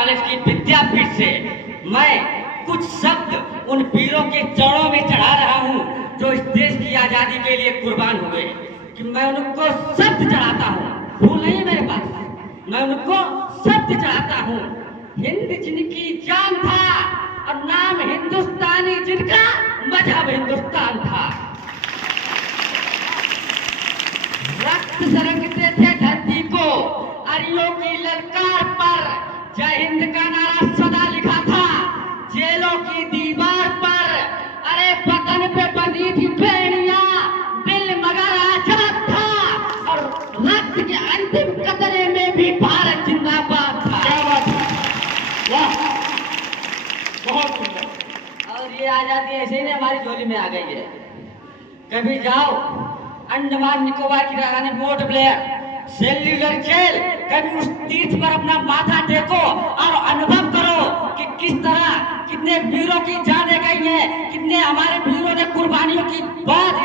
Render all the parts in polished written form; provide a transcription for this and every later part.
College की विद्यापीठ से मैं कुछ शब्द उन वीरों के चरणों में चढ़ा रहा हूँ जो इस देश की आजादी के लिए कुर्बान हुए। कि मैं उनको शब्द चढ़ाता हूँ, भूल नहीं मेरे पास, मैं उनको शब्द चढ़ाता हूँ। हिंद जिनकी जान था और नाम हिंदुस्तानी जिनका मजहब हिंदुस्तान था। रक्त सरकते थे धरती को अरियों की ललकार पर, जय हिंद का नारा सदा लिखा था जेलों की दीवार पर। अरे वतन पे बंधी थी बेड़ियां, दिल मगर आजाद था और रक्त के अंतिम कतरे में भी भारत जिंदाबाद था। क्या बात है, वाह, बहुत सुंदर। और ये आजादी ऐसे ही नहीं हमारी झोली में आ गई है। कभी जाओ अंडमान निकोबार की राजधानी पोर्ट ब्लेयर, सेल्यूलर जेल, कभी उस तीर्थ पर अपना माथा टेको और अनुभव करो कि किस तरह कितने वीरों की जानें गई हैं, कितने हमारे वीरों ने कुर्बानियों की बाद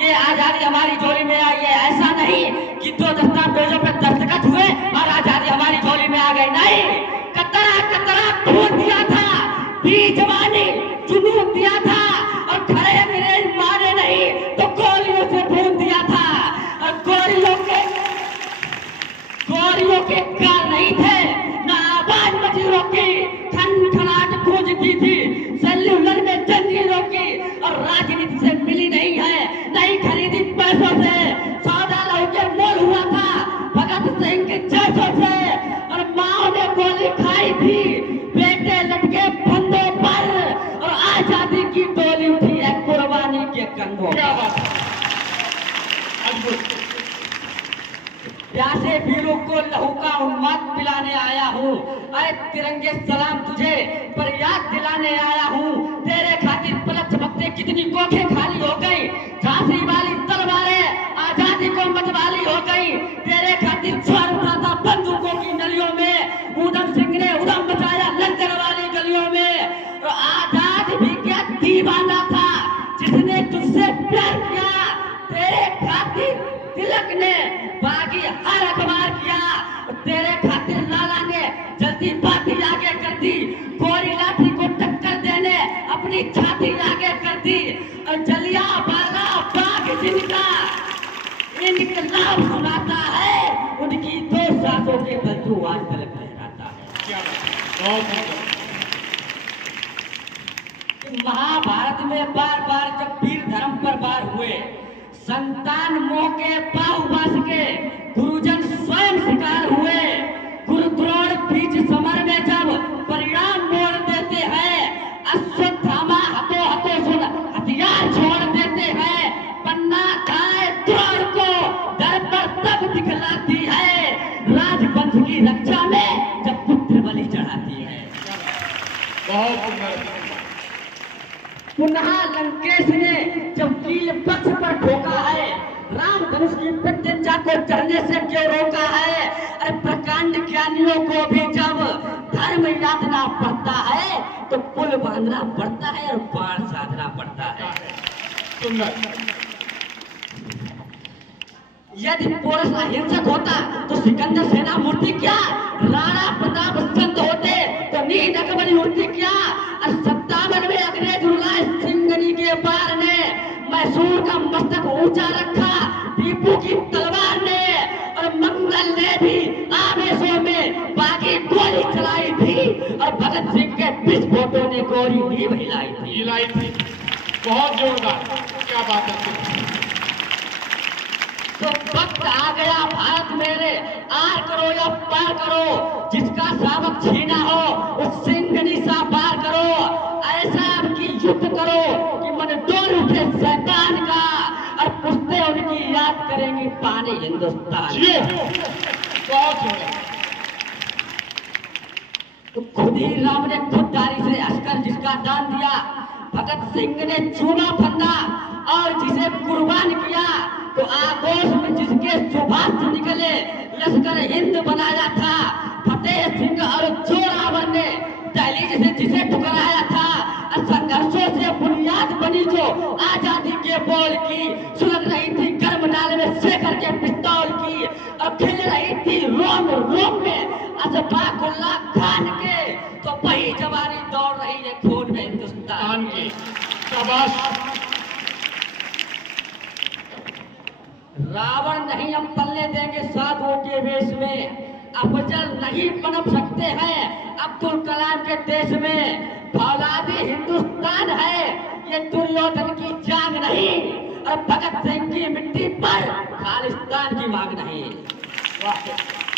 ये आजादी हमारी झोली में आई है। ऐसा नहीं कि दो दस्तावेजों पे दस्तखत हुए और आजादी हमारी झोली में आ गई, नहीं। कतरा कतरा खून दिया था, बीच जवानी जुनून दिया था और खड़े अंग्रेज मारे नहीं तो गोलियों से भून दिया था। और गोलियों के कान नहीं थे, ना आवाज मजीरों की खनखनाट गूंजती थी, सेल्यूलर में जंजीरों की। और राजनीति से मिली नहीं है, नहीं खरीदी पैसों से, सौदा लहू के मोल हुआ था भगत सिंह के जैसों से। और माओ ने गोली खाई थी बेटे लटके फंदों पर, और आजादी की डोली उठी है कुर्बानी के कंधों। क्या बात है, अद्भुत। प्यासे वीरों को लहू का उन्माद पिलाने आया हूँ, अरे तिरंगे सलाम तुझे पर याद दिलाने आया हूँ। तेरे खातिर पलक झपकते कितनी कोखें खाली हो गई, झांसी वाली तलवारें आजादी को मतवाली हो गई। तेरे खातिर ज्वार उठा था बंदूकों की नलियों में, ऊधम सिंह ने उधम मचाया लंदन वाली गलियों में। और आजाद भी क्या दीवाना था जिसने तुझसे प्यार किया, तेरे खातिर तिलक ने बागी हर अखबार किया, तेरे खातिर लाला ने जल्दी बाती आगे कर दी, गोरी लाठी को टक्कर देने अपनी छाती आगे कर दी। और जलियांवाला बाग जिनका इनकलाब सुनाता है, उनकी दो सासों के बंधु आज तक लहराता है। क्या बात है, बहुत सुंदर। महाभारत में बार बार जब वीर धर्म पर वार हुए, संतान मोह के बाहुबस के गुरुजन स्वयं शिकार हुए। गुरुद्रोण बीच समर में जब परिणाम मोड़ देते हैं, अश्वत्थामा हथो हथो सुन हथियार छोड़ देते हैं। पन्ना खाए द्रोण को दर पर तब दिखलाती है, राजवंश की रक्षा में जब पुत्र बलि चढ़ाती है। बहुत सुंदर। पुनः लंकेश ने जब कील पक्ष पर ठोका है, राम धनुष की प्रत्यंचा को चढ़ने से क्यों रोका है। अरे प्रकांड ज्ञानियों को भी जब धर्म यातना पड़ता है तो पुल बांधना पड़ता है और बाण साधना पड़ता है। सुंदर। यदि पुरुष अहिंसक होता तो सिकंदर सेना मूर्ति क्या, राणा प्रताप संत होते तो नींद अकबरी उड़ती क्या। और 57 में अंग्रेज रुलाए सिंगनी के पार ने, मैसूर का मस्तक ऊंचा रखा टीपू की तलवार ने। और मंगल ने भी आवेशों में बागी गोली चलाई थी, और भगत सिंह के विस्फोटों ने गोली भी हिलाई थी। बहुत जोरदार, क्या बात है। तो वक्त आ गया भारत मेरे, आर करो या पार करो, जिसका शावक छीना हो उस सिंगनी सा पार करो। ऐसा की युद्ध करो कि मन डोल उठे शैतान का, और पुश्ते उनकी याद करेंगी पानी हिंदुस्तान। बहुत सुंदर। तो खुद ही राम ने खुददारी से हंसकर जिसका दान दिया, भगत सिंह ने चूमा फंदा और जिसे कुर्बान किया। तो आगोश में जिसके सुभाष निकले लश्कर हिंद बनाया था, फतेह सिंह और जोरावर ने दहलीज से जिसे ठुकराया था। और संघर्षों से बुनियाद बनी जो आजादी के बोल की, सुलग रही थी गर्म नाल में शेखर के पिस्तौल की, और खिल रही थी रोम रोम में अशफाकुल्लाह खान के शाबाश। रावण नहीं हम पल्ले देंगे साधुओं के वेश में, अफजल नहीं पनप सकते हैं अब्दुल कलाम के देश में। फौलादी हिंदुस्तान है ये दुर्योधन की जांग नहीं, और भगत सिंह की मिट्टी पर खालिस्तान की मांग नहीं। वाह